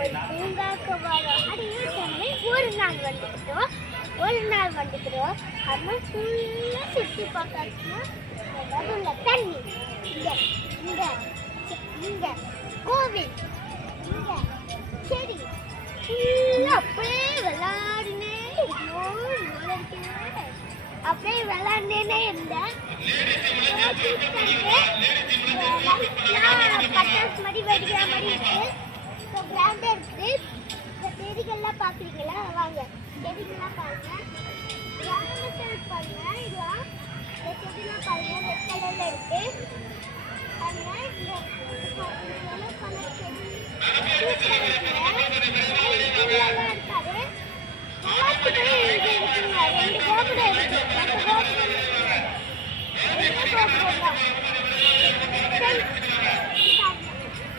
ஒரு பூங்காக்கு வரோம். அது ஏற்கனவே ஒரு நாள் வந்துக்கிறோம். அது ஃபுல்லாக சுற்றி பார்த்தாச்சுன்னா நடுவில் தண்ணி, இங்கே இங்கே இங்கே கோவில், இங்கே செடி ஃபுல்லாக அப்படியே விளையாடினே அப்படியே விளையாடினே இருந்தேன். பட்டாசு மாதிரி வெடிக்கிற மாதிரி இருக்கு. ஸோ கிராண்டாக இருக்குது. இந்த செடிகள்லாம் பார்க்குறீங்களா? வாங்க செடிகள்லாம் பாருங்க. பாருங்க இதுதான் இந்த செடிலாம் பாருங்க. ரெட் கலர்ல இருக்கு பாருங்க. இந்த எல்லோ கலர் செடி இருக்காது. ரெண்டு கோபுரம் இருக்கு.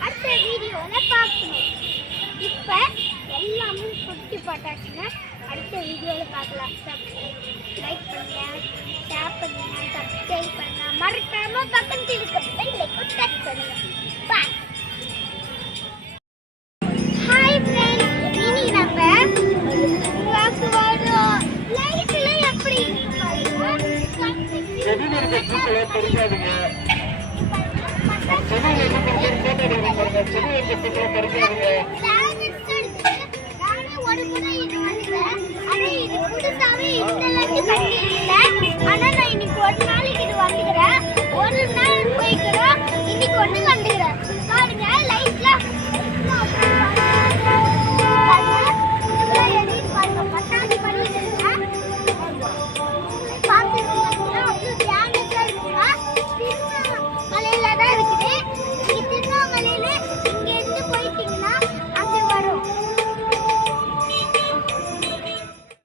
அடுத்த வீடியோல பார்க்கணும். இப்ப எல்லாமே சுத்தி பார்த்தாச்சுன்னா அடுத்த வீடியோல பார்க்கலாம். லைக் பண்ணுங்க, ஷேர் பண்ணுங்க, சப்ஸ்கிரைப் பண்ணுங்க, மறக்காம பக்கத்துல இருக்க பெல் ஐகானை டச் பண்ணுங்க.